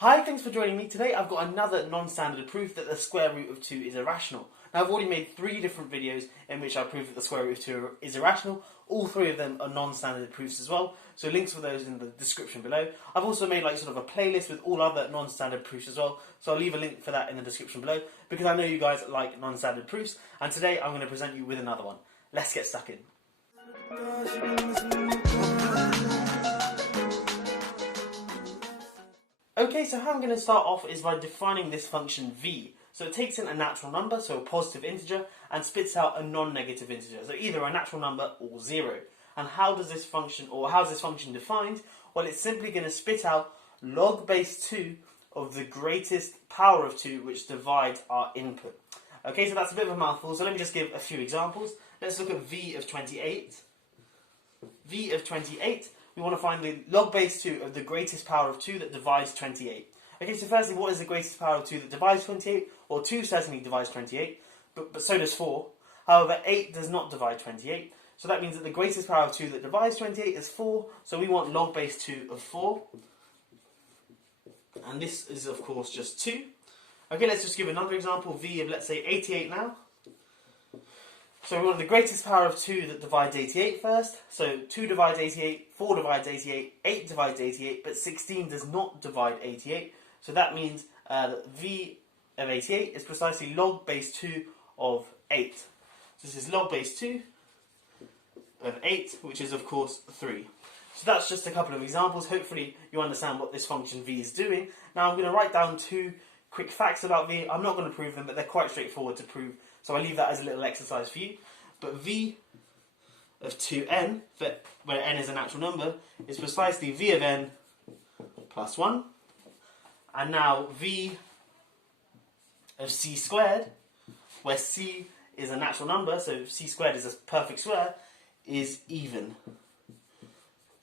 Hi, thanks for joining me. Today I've got another non-standard proof that the square root of 2 is irrational. Now I've already made 3 different videos in which I prove that the square root of 2 is irrational. All 3 of them are non-standard proofs as well, so links for those in the description below. I've also made like sort of a playlist with all other non-standard proofs as well, so I'll leave a link for that in the description below because I know you guys like non-standard proofs, and today I'm going to present you with another one. Let's get stuck in. Okay, so how I'm going to start off is by defining this function v. So it takes in a natural number, so a positive integer, and spits out a non-negative integer, so either a natural number or 0. And how is this function defined? Well, it's simply going to spit out log base 2 of the greatest power of 2, which divides our input. Okay, so that's a bit of a mouthful, so let me just give a few examples. Let's look at v of 28. v of 28. We want to find the log base 2 of the greatest power of 2 that divides 28. Okay, so firstly, what is the greatest power of 2 that divides 28? Well, 2 certainly divides 28, but so does 4. However, 8 does not divide 28. So that means that the greatest power of 2 that divides 28 is 4. So we want log base 2 of 4. And this is, of course, just 2. Okay, let's just give another example. V of, let's say, 88 now. So we want the greatest power of 2 that divides 88 first. So 2 divides 88, 4 divides 88, 8 divides 88, but 16 does not divide 88. So that means that v of 88 is precisely log base 2 of 8. So this is log base 2 of 8, which is of course 3. So that's just a couple of examples. Hopefully you understand what this function v is doing. Now I'm going to write down 2 quick facts about v. I'm not going to prove them, but they're quite straightforward to prove. So I leave that as a little exercise for you. But v of 2n, where n is a natural number, is precisely v of n plus 1. And now v of c squared, where c is a natural number, so c squared is a perfect square, is even.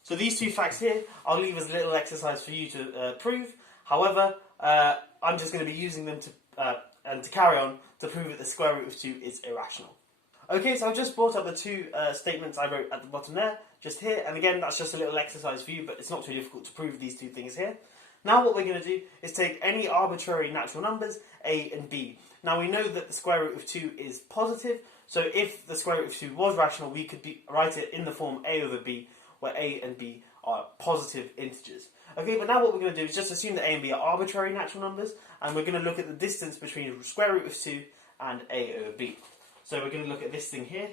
So these 2 facts here, I'll leave as a little exercise for you to prove. However, I'm just going to be using them to carry on to prove that the square root of 2 is irrational. Okay, so I've just brought up the 2 statements I wrote at the bottom there, just here, and again, that's just a little exercise for you, but it's not too difficult to prove these 2 things here. Now what we're going to do is take any arbitrary natural numbers, a and b. Now we know that the square root of 2 is positive, so if the square root of 2 was rational, we could write it in the form a over b, where a and b are positive integers. Okay, but now what we're going to do is just assume that a and b are arbitrary natural numbers, and we're going to look at the distance between the square root of 2 and a over b. So we're going to look at this thing here,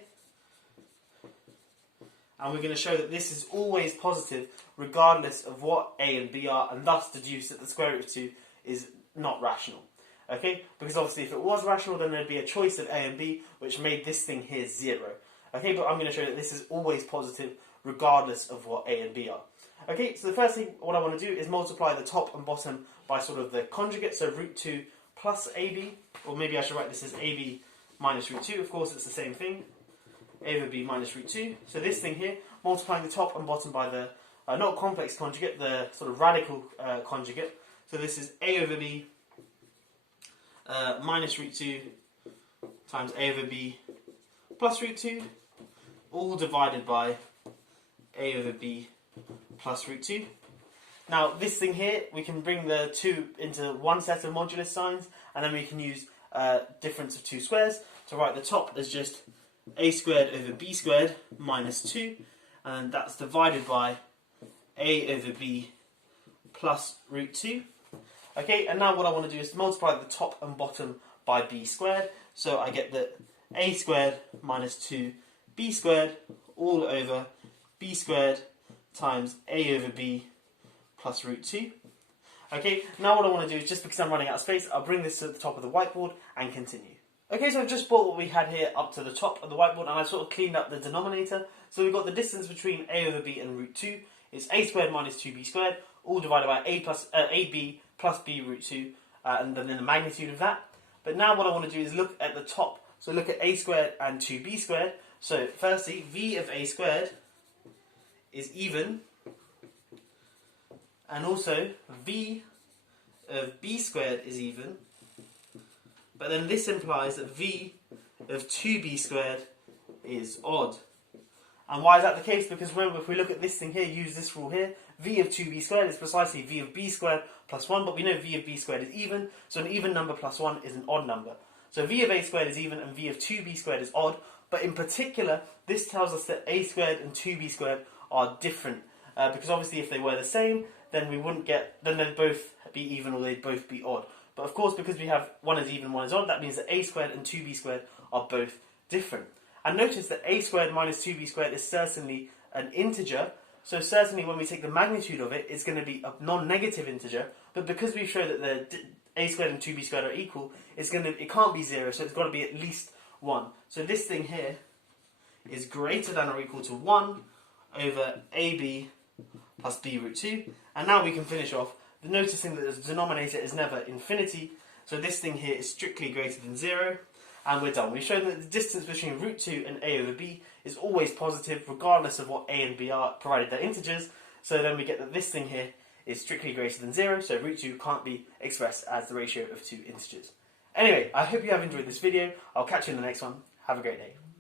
and we're going to show that this is always positive regardless of what a and b are, and thus deduce that the square root of 2 is not rational. Okay, because obviously if it was rational, then there'd be a choice of a and b, which made this thing here 0. Okay, but I'm going to show that this is always positive regardless of what a and b are. Okay, so the first thing what I want to do is multiply the top and bottom by sort of the conjugate, so root 2 plus ab, or maybe I should write this as ab minus root 2, of course it's the same thing, a over b minus root 2. So this thing here, multiplying the top and bottom by the, not complex conjugate, the sort of radical conjugate. So this is a over b minus root 2 times a over b plus root 2, all divided by a over b plus root 2. Now this thing here, we can bring the 2 into one set of modulus signs, and then we can use difference of 2 squares to write the top as just a squared over b squared minus 2, and that's divided by a over b plus root 2. Okay, and now what I want to do is multiply the top and bottom by b squared, so I get that a squared minus 2b squared all over b squared times a over b plus root 2. Okay, now what I want to do is, just because I'm running out of space, I'll bring this to the top of the whiteboard and continue. Okay, so I've just brought what we had here up to the top of the whiteboard, and I've sort of cleaned up the denominator. So we've got the distance between a over b and root 2 is a squared minus 2b squared, all divided by ab plus b root 2, and then the magnitude of that. But now what I want to do is look at the top. So look at a squared and 2b squared. So firstly, v of a squared is even, and also v of b squared is even, but then this implies that v of 2b squared is odd. And why is that the case? Because remember, if we look at this thing here, use this rule here, v of 2b squared is precisely v of b squared plus 1, but we know v of b squared is even, so an even number plus 1 is an odd number. So v of a squared is even and v of 2b squared is odd, but in particular, this tells us that a squared and 2b squared are different, because obviously if they were the same, then they'd both be even or they'd both be odd. But of course, because we have one is even, one is odd, that means that a squared and 2b squared are both different. And notice that a squared minus 2b squared is certainly an integer, so certainly when we take the magnitude of it, it's going to be a non-negative integer, but because we show that the a squared and 2b squared are equal, it can't be 0, so it's got to be at least 1. So this thing here is greater than or equal to 1 over ab plus b root 2. And now we can finish off noticing that the denominator is never infinity, so this thing here is strictly greater than 0, and we're done. We've shown that the distance between root 2 and a over b is always positive regardless of what a and b are, provided they're integers, so then we get that this thing here is strictly greater than 0, so root 2 can't be expressed as the ratio of two integers. Anyway, I hope you have enjoyed this video. I'll catch you in the next one. Have a great day.